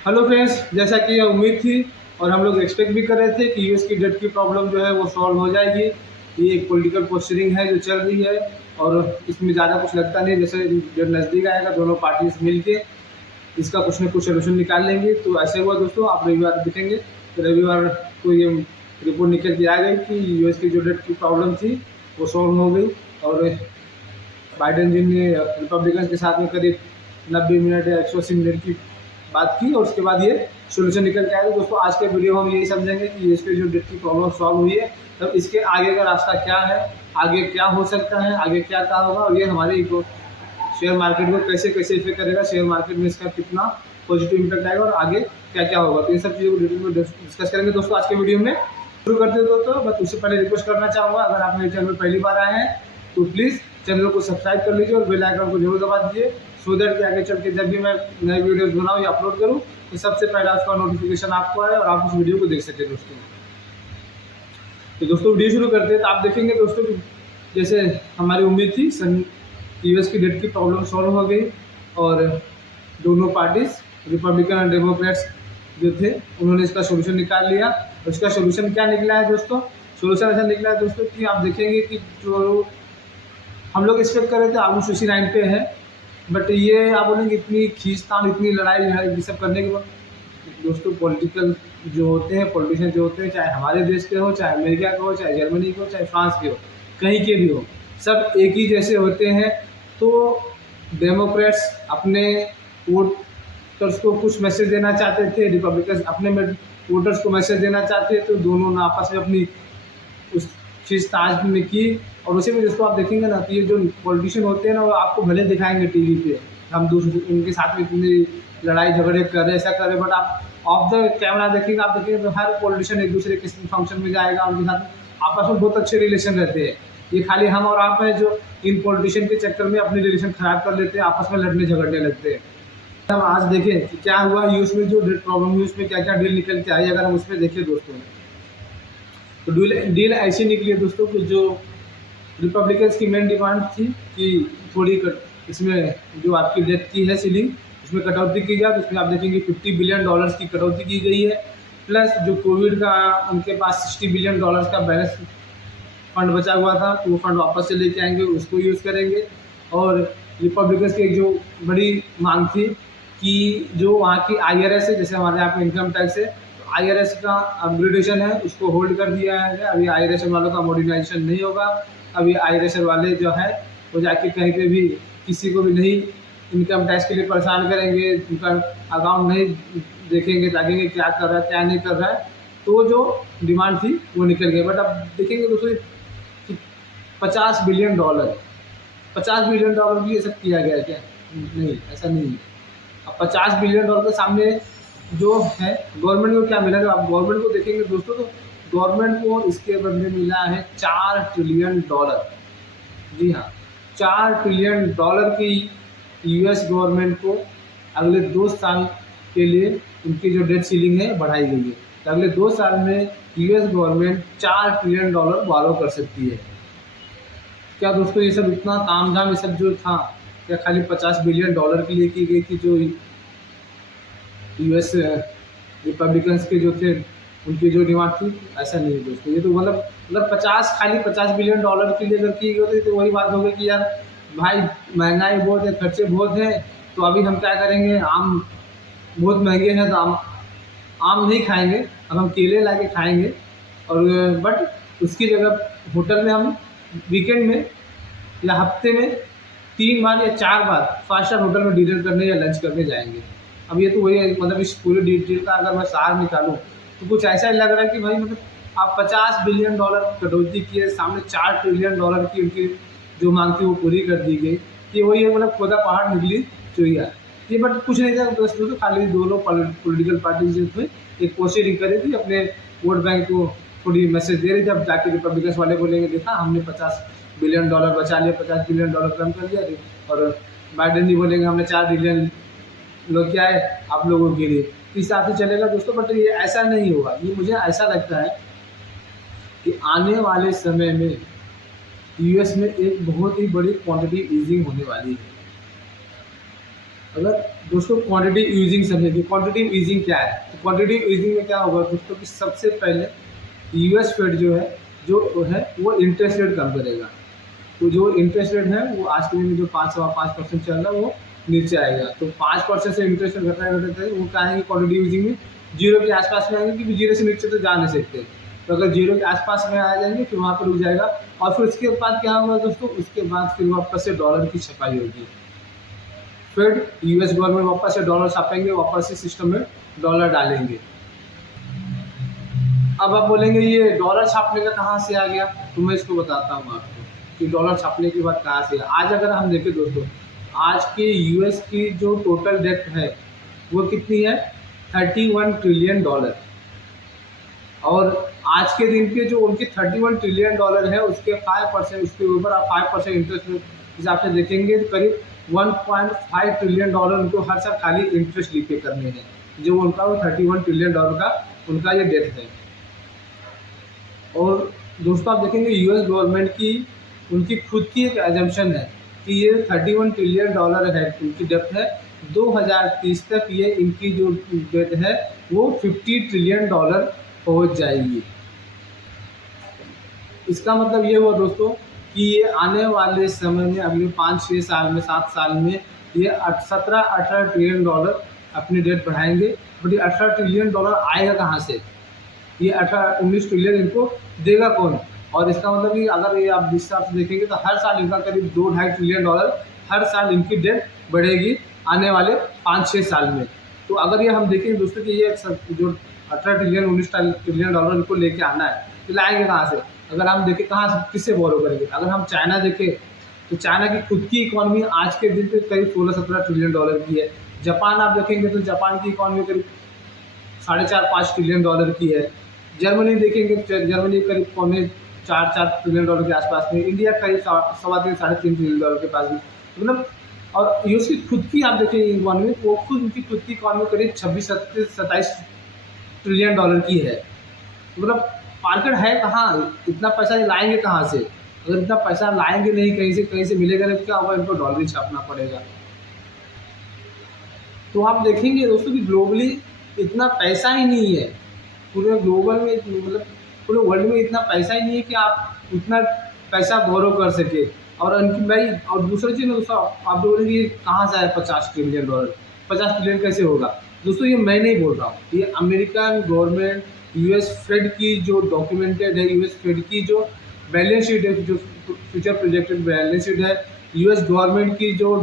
Hello friends, जैसा कि यह उम्मीद थी और हम लोग एक्सपेक्ट भी कर रहे थे कि यूएस की डेट की प्रॉब्लम जो है वो सॉल्व हो जाएगी। ये एक पॉलिटिकल पोस्चरिंग है जो चल रही है और इसमें ज़्यादा कुछ लगता नहीं। जैसे जब नज़दीक आएगा दोनों पार्टीज मिल के इसका कुछ न कुछ सोल्यूशन निकाल लेंगे। तो ऐसे हुआ दोस्तों, आप रविवार दिखेंगे तो रविवार को ये रिपोर्ट निकल के आ गई कि यूएस की जो डेट की प्रॉब्लम थी वो सॉल्व हो गई और बाइडेन जी ने रिपब्लिकन के साथ में करीब 90 मिनट या 180 मिनट की बात की और उसके बाद ये सोल्यूशन निकल के आया। तो दोस्तों आज के वीडियो में हम यही समझेंगे कि इसके जो डेट की प्रॉब्लम सॉल्व हुई है, तब इसके आगे का रास्ता क्या है, आगे क्या हो सकता है, आगे क्या क्या होगा और ये हमारे शेयर मार्केट को कैसे कैसे इफेक्ट करेगा, शेयर मार्केट में इसका कितना पॉजिटिव इम्पैक्ट आएगा और आगे क्या क्या होगा। तो इन सब चीज़ों को डिटेल में डिस्कस करेंगे दोस्तों आज के वीडियो में। शुरू करते हो दोस्तों, बस उससे पहले रिक्वेस्ट करना चाहूँगा, अगर आप मेरे चैनल पर पहली बार आए हैं तो प्लीज़ चैनल को सब्सक्राइब कर लीजिए और बेल आइकन को जरूर दबा दीजिए, सो दैट कि आगे चल के जब भी मैं नए वीडियोस बनाऊँ या अपलोड करूँ तो सबसे पहले उसका नोटिफिकेशन आपको आए और आप उस वीडियो को देख सकें दोस्तों। तो दोस्तों वीडियो शुरू करते हैं। तो आप देखेंगे दोस्तों जैसे हमारी उम्मीद थी यूएस की डेट की प्रॉब्लम सॉल्व हो गई और दोनों पार्टीज रिपब्लिकन और डेमोक्रेट्स जो थे उन्होंने इसका सोल्यूशन निकाल लिया। और इसका सोल्यूशन क्या निकला है दोस्तों? सोल्यूशन ऐसा निकला है दोस्तों कि आप देखेंगे कि जो हम लोग एक्सपेक्ट कर रहे थे ऑलमोस्ट उसी लाइन पे है, बट ये आप बोलेंगे इतनी खींचतान, इतनी लड़ाई ये सब करने के बाद दोस्तों पॉलिटिकल जो होते हैं, पॉलिटिशियन जो होते हैं, चाहे हमारे देश के हो, चाहे अमेरिका के हो, चाहे जर्मनी के हो, चाहे फ्रांस के हो, कहीं के भी हो, सब एक ही जैसे होते हैं। तो डेमोक्रेट्स अपने वोटर्स को कुछ मैसेज देना चाहते थे, रिपब्लिकन अपने वोटर्स को मैसेज देना चाहते थे, तो दोनों ने आपस में अपनी उस चीज़ ताज में की। और उसी में दोस्तों आप देखेंगे ना कि ये जो पॉलिटिशियन होते हैं ना वो आपको भले दिखाएंगे टीवी पे हम दूसरे उनके साथ में इतनी लड़ाई झगड़े कर रहे, ऐसा कर रहे, बट आप ऑफ द कैमरा देखेंगे, आप देखेंगे तो हर पॉलिटिशियन एक दूसरे के फंक्शन में जाएगा, उनके साथ आपस में बहुत अच्छे रिलेशन रहते हैं। ये खाली हम और आप हैं जो इन पॉलिटिशियन के चक्कर में अपने रिलेशन खराब कर लेते हैं, आपस में लड़ने झगड़ने लगते हैं। हम आज देखें कि क्या हुआ यूएस में, जो प्रॉब्लम हुई उसमें क्या क्या डील निकल के आई, अगर हम उसमें देखें दोस्तों तो डील ऐसी निकली है दोस्तों कि जो रिपब्लिकन्स की मेन डिमांड थी कि थोड़ी इसमें जो आपकी डेट की है सीलिंग उसमें कटौती की जाए। तो उसमें आप देखेंगे $50 बिलियन की कटौती की गई है, प्लस जो कोविड का उनके पास $60 बिलियन का बैलेंस फंड बचा हुआ था तो वो फंड वापस से लेके आएंगे, उसको यूज़ करेंगे। और रिपब्लिकन्स की एक जो बड़ी मांग थी कि जो वहाँ की IRS है, जैसे हमारे यहाँ पे इनकम टैक्स है, तो IRS का अपग्रेडेशन है उसको होल्ड कर दिया है। अभी IRS वालों का मॉडर्नाइजेशन नहीं होगा। अभी IRS वाले जो है वो जाके कहीं पे भी किसी को भी नहीं इनकम टैक्स के लिए परेशान करेंगे, उनका अकाउंट नहीं देखेंगे, ताकेंगे क्या कर रहा है क्या नहीं कर रहा है। तो वो जो डिमांड थी वो निकल गई। बट अब देखेंगे दोस्तों कि $50 बिलियन $50 बिलियन भी ये सब किया गया है क्या? नहीं, ऐसा नहीं है। अब $50 बिलियन के सामने जो है गवर्नमेंट को क्या मिला है? आप गवर्नमेंट को देखेंगे दोस्तों तो गवर्नमेंट को इसके बदले मिला है $4 ट्रिलियन। जी हाँ, $4 ट्रिलियन की यूएस गवर्नमेंट को अगले 2 साल के लिए उनकी जो डेट सीलिंग है बढ़ाई गई है। तो अगले 2 साल में यूएस गवर्नमेंट $4 ट्रिलियन बारो कर सकती है। क्या दोस्तों ये सब इतना तामझाम ये सब जो था क्या खाली $50 बिलियन के लिए की गई थी? जो यूएस रिपब्लिकन्स के जो थे उनकी जो डिमांड थी, ऐसा नहीं है दोस्तों। ये तो मतलब 50 खाली $50 बिलियन के लिए अगर की गई तो वही बात हो गई कि यार भाई महंगाई बहुत है, खर्चे बहुत हैं, तो अभी हम क्या करेंगे, आम बहुत महंगे हैं तो आम नहीं खाएंगे, अब हम केले ला के खाएँगे। और बट उसकी जगह होटल में हम वीकेंड में या हफ्ते में 3 बार या 4 बार 5 स्टार होटल में डिनर करने या लंच करने जाएंगे। अब ये तो वही है, मतलब इस पूरे डिटेल का अगर मैं सार निकालूँ तो कुछ ऐसा ही लग रहा है कि भाई मतलब आप $50 बिलियन कटौती किए, सामने $4 ट्रिलियन की उनकी जो मांग थी वो पूरी कर दी गई। ये वही है, मतलब खुदा पहाड़ निकली चुईया। ये बट कुछ नहीं था दोस्तों, तो खाली दोनों पॉलिटिकल पार्टीज जो थे एक कोशिश करी थी अपने वोट बैंक को थोड़ी मैसेज दे रही थी। अब जाके रिपब्लिकन्स वाले बोलेंगे देखा हमने $50 बिलियन बचा लिया, $50 बिलियन कम कर दिया। और बाइडेन भी बोलेंगे हमने $4 ट्रिलियन लोग क्या है आप लोगों के लिए, इस हिसाब से चलेगा दोस्तों। बट ये ऐसा नहीं होगा। ये मुझे ऐसा लगता है कि आने वाले समय में यूएस में एक बहुत ही बड़ी क्वांटिटी ईजिंग होने वाली है। अगर दोस्तों क्वांटिटी यूजिंग समझेंगे, क्वांटिटी ईजिंग क्या है, तो क्वांटिटी ईजिंग में क्या होगा दोस्तों कि सबसे पहले यूएस फेड जो है वो इंटरेस्ट रेट कम करेगा। तो जो इंटरेस्ट रेट है वो आज के दिन में जो 5.5% चल रहा है वो नीचे आएगा। तो 5% से इंटरेस्ट रेट घटना घटते वो क्या आएंगे क्वांटिटी यूजिंग में जीरो के आसपास में आएंगे, क्योंकि जीरो से नीचे तो जा नहीं सकते। तो अगर जीरो के आसपास में आ जाएंगे फिर वहाँ पर रुक जाएगा। और फिर उसके बाद क्या होगा दोस्तों, उसके बाद फिर वापस से डॉलर की छपाई होगी। फिर यूएस गवर्नमेंट वापस से डॉलर छापेंगे, वापस से सिस्टम में डॉलर डालेंगे। अब आप बोलेंगे ये डॉलर छापने का कहाँ से आ गया, तो मैं इसको बताता हूँ आपको कि डॉलर छापने की बात कहाँ से है। आज अगर हम देखें दोस्तों, आज के यूएस की जो टोटल डेट है वो कितनी है, $31 ट्रिलियन। और आज के दिन के जो उनके $31 ट्रिलियन है उसके 5%, उसके ऊपर आप 5% इंटरेस्ट हिसाब से देखेंगे तो करीब $1.5 ट्रिलियन उनको हर साल खाली इंटरेस्ट पे करने हैं, जो उनका वो $31 ट्रिलियन का उनका ये डेट है। और दोस्तों आप देखेंगे यूएस गवर्नमेंट की उनकी खुद की एक एजम्पशन है कि ये $31 ट्रिलियन है, उनकी डेप्थ है। 2030 तक ये इनकी जो डेट है वो $50 ट्रिलियन पहुंच जाएगी। इसका मतलब ये हुआ दोस्तों कि ये आने वाले समय में अगले 5-6 साल में 7 साल में ये 17-18 ट्रिलियन डॉलर अपनी डेट बढ़ाएंगे। बट ये 18 ट्रिलियन डॉलर आएगा कहाँ से, ये 18-19 ट्रिलियन इनको देगा कौन। और इसका मतलब कि अगर ये आप जिस हिसाब से देखेंगे तो हर साल इनका करीब 2-2.5 ट्रिलियन डॉलर हर साल इनकी डेट बढ़ेगी आने वाले 5-6 साल में। तो अगर ये हम देखें दोस्तों कि ये जो 18 ट्रिलियन 19 ट्रिलियन डॉलर इनको लेके आना है तो लाएंगे कहाँ से। अगर हम देखें कहाँ से किससे बोरो करेंगे, अगर हम चाइना देखें तो चाइना की खुद की इकॉनमी आज के दिन पे करीब 16-17 ट्रिलियन डॉलर की है। जापान आप देखेंगे तो जापान की इकॉनमी करीब 4.5-5 ट्रिलियन डॉलर की है। जर्मनी देखेंगे तो जर्मनी करीब 4.4 ट्रिलियन डॉलर के आसपास में। इंडिया करीब 3.25-3.5 ट्रिलियन डॉलर के पास में। मतलब और यूएस की खुद की आप देखें इकॉनमी, वो उनकी खुद की इकॉनमी करीब 26-27 ट्रिलियन डॉलर की है। मतलब मार्केट है कहाँ, इतना पैसा ये लाएंगे कहाँ से। अगर इतना पैसा लाएंगे नहीं कहीं से मिलेगा नहीं तो क्या होगा, इनको डॉलर ही छापना पड़ेगा। तो आप देखेंगे दोस्तों कि ग्लोबली इतना पैसा ही नहीं है, पूरे ग्लोबल में मतलब पूरे वर्ल्ड में इतना पैसा ही नहीं है कि आप उतना पैसा बोरो कर सके। और उनकी भाई और दूसरी चीज़ में दोस्तों आप बोलेंगे कहाँ से आया 50 ट्रिलियन डॉलर, 50 ट्रिलियन कैसे होगा। दोस्तों ये मैं नहीं बोल रहा हूँ, ये अमेरिकन गवर्नमेंट यूएस फेड की जो डॉक्यूमेंटेड है, यूएस फेड की जो बैलेंस शीट है, जो फ्यूचर प्रोजेक्टेड बैलेंस शीट है, यूएस गवर्नमेंट की जो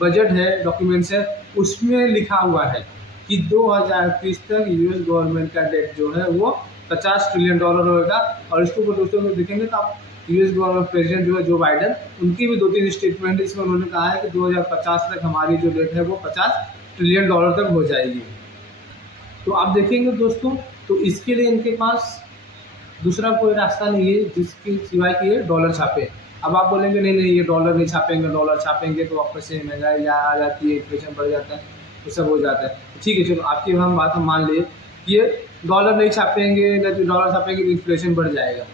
बजट है डॉक्यूमेंट्स है, उसमें लिखा हुआ है कि 2030 तक यूएस गवर्नमेंट का डेट जो है वो 50 ट्रिलियन डॉलर होगा। और इसके ऊपर दोस्तों में देखेंगे तो आप यूएस गवर्नमेंट प्रेसिडेंट जो है जो बाइडन, उनकी भी 2-3 स्टेटमेंट इसमें उन्होंने कहा है कि 2050 तक हमारी जो डेट है वो 50 ट्रिलियन डॉलर तक हो जाएगी। तो आप देखेंगे दोस्तों, तो इसके लिए इनके पास दूसरा कोई रास्ता नहीं है जिसके सिवाय कि ये डॉलर छापे। अब आप बोलेंगे नहीं नहीं ये डॉलर नहीं छापेंगे, डॉलर छापेंगे तो वापस से महंगाई आ जाती है, इन्फ्लेशन बढ़ जाता है, तो सब हो जाता है। ठीक है चलो आपकी हम बात हम मान लिए कि ये डॉलर नहीं छापेंगे, नहीं तो डॉलर छापेंगे तो इन्फ्लेशन बढ़ जाएगा।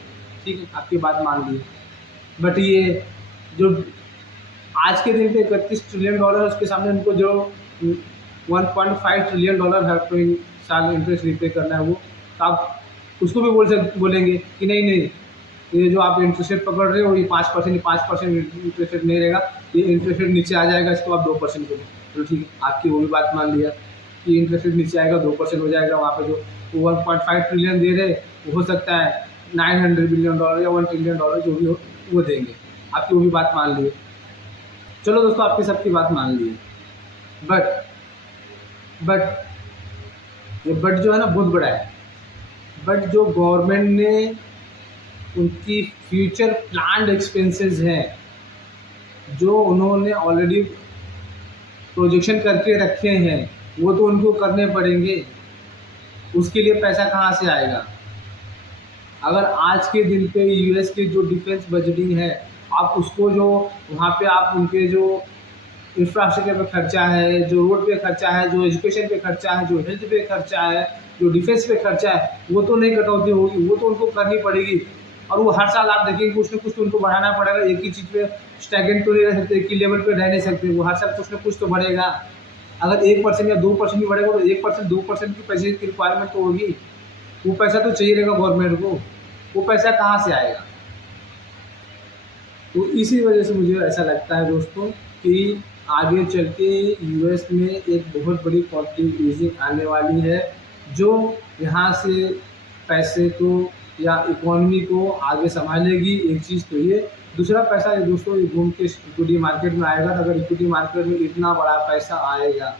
ठीक है आपकी बात मान ली। बट ये जो आज के दिन पे 31 ट्रिलियन डॉलर है उसके सामने उनको जो 1.5 ट्रिलियन डॉलर हर कोई साल इंटरेस्ट रीपे करना है वो, तो आप उसको भी बोलेंगे कि नहीं नहीं ये जो आप इंटरेस्ट रेट पकड़ रहे हो ये 5% इंटरेस्ट रेट नहीं रहेगा, ये इंटरेस्ट रेट नीचे आ जाएगा, इसको आप 2% करो। तो ठीक है आपकी वो भी बात मान लिया कि इंटरेस्ट रेट नीचे आएगा 2% हो जाएगा। वहाँ पे जो 1.5 ट्रिलियन दे रहे वो हो सकता है 900 बिलियन डॉलर या 1 ट्रिलियन डॉलर जो भी हो वो देंगे। आपकी वो भी बात मान लिए। चलो दोस्तों आपकी सबकी बात मान ली। बट जो है ना बहुत बड़ा है। बट जो गवर्नमेंट ने उनकी फ्यूचर प्लान्ड एक्सपेंसेस हैं जो उन्होंने ऑलरेडी प्रोजेक्शन करके रखे हैं वो तो उनको करने पड़ेंगे। उसके लिए पैसा कहाँ से आएगा। अगर आज के दिन पे यूएस की जो डिफेंस बजटिंग है आप उसको जो वहाँ पे आप उनके जो इंफ्रास्ट्रक्चर पे खर्चा है, जो रोड पे खर्चा है, जो एजुकेशन पे खर्चा है, जो हेल्थ पे खर्चा है, जो डिफेंस पे खर्चा है, वो तो नहीं कटौती होगी, वो तो उनको करनी पड़ेगी। और वो हर साल आप देखेंगे कुछ न कुछ तो उनको बढ़ाना पड़ेगा। एक ही चीज़ पे स्टैगनेंट तो नहीं रह सकते, एक ही लेवल पे रह नहीं सकते, वो हर साल कुछ न कुछ तो बढ़ेगा। अगर 1% या 2% भी बढ़ेगा तो 1% 2% की पैसे की रिक्वायरमेंट तो होगी, वो पैसा तो चाहिए रहेगा गवर्नमेंट को, वो पैसा कहाँ से आएगा? तो इसी वजह से मुझे ऐसा लगता है दोस्तों कि आगे चल के यूएस में एक बहुत बड़ी क्वांटिटी ईजिंग आने वाली है, जो यहाँ से पैसे को या इकोनॉमी को आगे संभालेगी। एक चीज़ तो ये, दूसरा पैसा ये दोस्तों ये घूम के इक्विटी मार्केट में आएगा। तो अगर इक्विटी मार्केट में इतना बड़ा पैसा आएगा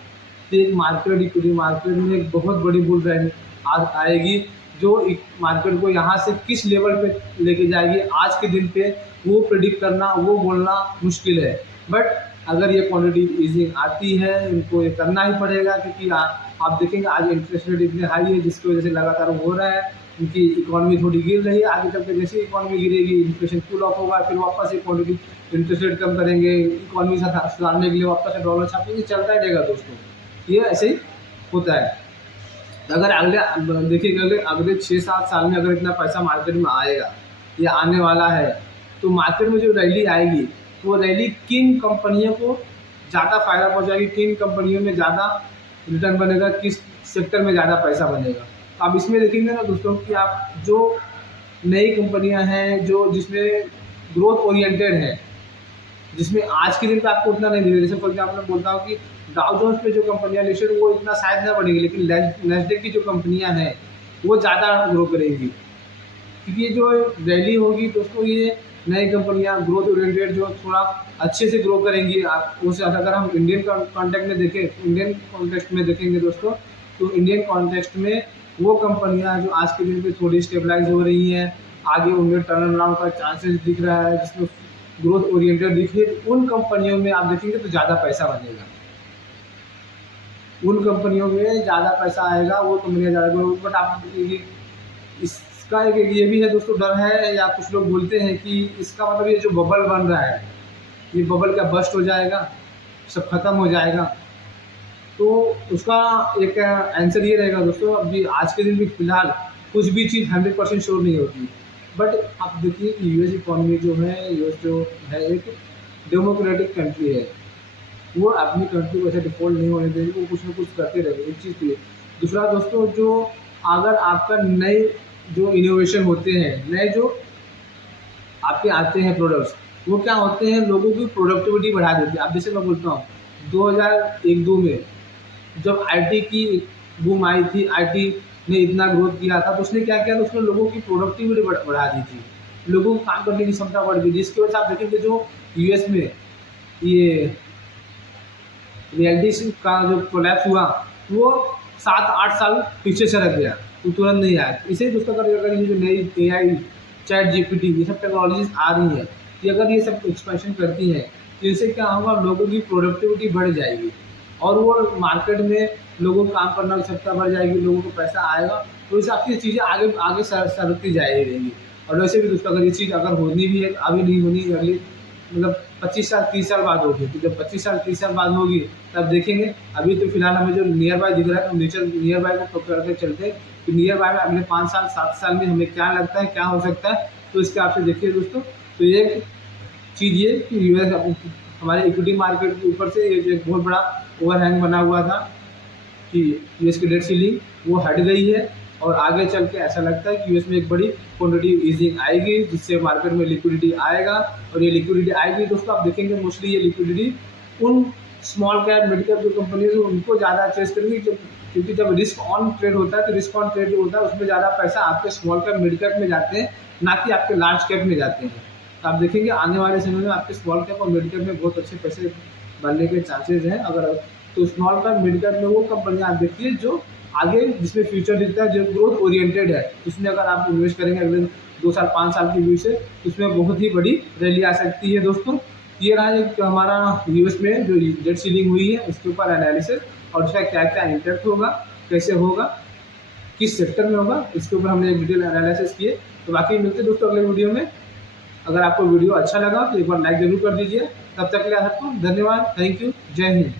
तो एक मार्केट इक्विटी मार्केट में एक बहुत बड़ी बुल रन आएगी, जो मार्केट को यहाँ से किस लेवल पे लेके जाएगी आज के दिन पे वो प्रिडिक्ट करना, वो बोलना मुश्किल है। बट अगर ये क्वांटिटी ईजिंग आती है, इनको ये करना ही पड़ेगा, क्योंकि आप देखेंगे आज इंटरेस्ट रेट इतने हाई है जिसकी वजह से लगातार हो रहा है, उनकी इकोनॉमी थोड़ी गिर रही है। आगे चल के जैसे इकोनॉमी गिरेगी, इन्फ्लेशन कूल ऑफ होगा, फिर वापस ये क्वांटिटी इंटरेस्ट रेट कम करेंगे, इकोनॉमी सुधारने के लिए वापस से डॉलर छापेंगे, चलता ही रहेगा दोस्तों, ये ऐसे ही होता है। तो अगर अगले देखिए अगले 6-7 साल में अगर इतना पैसा मार्केट में आएगा या आने वाला है, तो मार्केट में जो रैली आएगी वो रैली किन कंपनियों को ज़्यादा फायदा पहुंचाएगी, किन कंपनियों में ज़्यादा रिटर्न बनेगा, किस सेक्टर में ज़्यादा पैसा बनेगा। तो आप इसमें देखेंगे ना दोस्तों कि आप जो नई कंपनियां हैं जो जिसमें ग्रोथ ओरिएंटेड है, जिसमें आज के दिन पे आपको उतना नहीं दिखेगा। जैसे फॉर एग्जाम्पल मैं बोलता हूँ कि डाउ जोन्स पे जो कंपनियां लिस्टेड वो इतना शायद ना बढ़ेगी, लेकिन नेस्डेक की जो कंपनियां हैं वो ज़्यादा ग्रो करेंगी, क्योंकि ये जो रैली होगी दोस्तों ये नई कंपनियां ग्रोथ ओरिएंटेड जो थोड़ा अच्छे से ग्रो करेंगी। आप उस अगर हम इंडियन कॉन्टेक्स्ट में देखें, इंडियन कॉन्टेक्स्ट में देखेंगे दोस्तों, तो इंडियन कॉन्टेक्स्ट में वो कंपनियां जो आज के दिन पे थोड़ी स्टेबलाइज हो रही हैं, आगे उनमें टर्न अराउंड का चांसेस दिख रहा है, जिसमें ग्रोथ ओरिएंटेड दिख रही है, उन कंपनियों में आप देखेंगे तो ज़्यादा पैसा बनेगा, उन कंपनियों में ज़्यादा पैसा आएगा, वो कंपनियाँ ज़्यादा ग्रो। बट आप इसका एक ये भी है दोस्तों डर है, या कुछ लोग बोलते हैं कि इसका मतलब ये जो बबल बन रहा है, ये बबल क्या बस्ट हो जाएगा, सब खत्म हो जाएगा? तो उसका एक आंसर ये रहेगा दोस्तों, अभी आज के दिन भी फिलहाल कुछ भी चीज़ 100% श्योर नहीं होती। बट आप देखिए कि यूएस इकॉनमी जो है, यूएस जो है एक डेमोक्रेटिक कंट्री है, वो अपनी कंट्री को ऐसे डिफॉल्ट नहीं होने देंगे, वो कुछ ना कुछ करते रहेंगे, एक चीज़ तो ये। दूसरा दोस्तों, जो अगर आपका नए जो इनोवेशन होते हैं, नए जो आपके आते हैं प्रोडक्ट्स, वो क्या होते हैं, लोगों की प्रोडक्टिविटी बढ़ा देते हैं। अब जैसे मैं बोलता हूँ 2001-2 में जब आईटी की बूम आई थी, आईटी ने इतना ग्रोथ किया था, तो उसने क्या किया था, उसने लोगों की प्रोडक्टिविटी बढ़ा दी थी, लोगों को काम करने की क्षमता बढ़ गई, जिसकी वजह से आप देखेंगे जो यूएस में ये रियलिटी का जो कोलैप्स हुआ वो 7-8 साल पीछे से रख गया, तो तुरंत नहीं आया। इसे दोस्तों अगर ये जो नई AI, चैट जीपीटी, ये सब टेक्नोलॉजीज आ रही है, कि अगर ये सब एक्सपेंशन करती है तो इससे क्या होगा, लोगों की प्रोडक्टिविटी बढ़ जाएगी और वो मार्केट में लोगों को काम करने की क्षमता बढ़ जाएगी, लोगों को पैसा आएगा, तो इस आपकी चीज़ें आगे आगे सरकती जाएगी रहेंगी। और वैसे भी दोस्तों अगर ये चीज़ अगर होनी भी है, अभी नहीं होनी, अगली मतलब 25 साल 30 साल बाद होगी, तो जब 25 साल 30 साल बाद होगी तब देखेंगे। अभी तो फिलहाल हमें जो नियर बाय दिख रहा है, तो नियर बाय को पकड़ के चलते हैं कि नियर बाय में अगले 5 साल 7 साल में हमें क्या लगता है, क्या हो सकता है। तो इसके आपसे देखिए दोस्तों, तो एक चीज़ ये कि यूएस हमारे इक्विटी मार्केट के ऊपर से एक बहुत बड़ा ओवरहैंग बना हुआ था कि यूएस की डेट सीलिंग वो हट गई है, और आगे चल के ऐसा लगता है कि यूएस में एक बड़ी क्वांटिटी ईजिंग आएगी, जिससे मार्केट में लिक्विडिटी आएगा। और ये लिक्विडिटी आएगी दोस्तों, आप देखेंगे मोस्टली ये लिक्विडिटी उन स्मॉल कैप मिड कैप जो कंपनी है उनको ज़्यादा चेस करेंगी, क्योंकि जब रिस्क ऑन ट्रेड होता है तो रिस्क ऑन ट्रेड जो होता है उसमें ज़्यादा पैसा आपके स्मॉल कैप मिड कैप में जाते हैं, ना कि आपके लार्ज कैप में जाते हैं। तो आप देखेंगे आने वाले समय में आपके स्मॉल कैप और मिड कैप में बहुत अच्छे पैसे बनने के चांसेस हैं। अगर तो स्मॉल कैप मिड कैप में वो कंपनियां आप देखिए जो आगे जिसमें फ्यूचर दिखता है, जो ग्रोथ ओरिएंटेड है, उसमें अगर आप इन्वेस्ट करेंगे अगले 2 साल 5 साल की व्यू से, तो उसमें बहुत ही बड़ी रैली आ सकती है दोस्तों। ये रहा एक हमारा यूएस में जो डेट सीलिंग हुई है उसके ऊपर एनालिसिस, और उसका क्या क्या इम्पैक्ट होगा, कैसे होगा, किस सेक्टर में होगा, इसके ऊपर हमने एक डिटेल एनालिसिस किए। तो बाकी मिलते हैं दोस्तों अगले वीडियो में। अगर आपको वीडियो अच्छा लगा तो एक बार लाइक जरूर कर दीजिए। तब तक के लिए आपको धन्यवाद, थैंक यू, जय हिंद।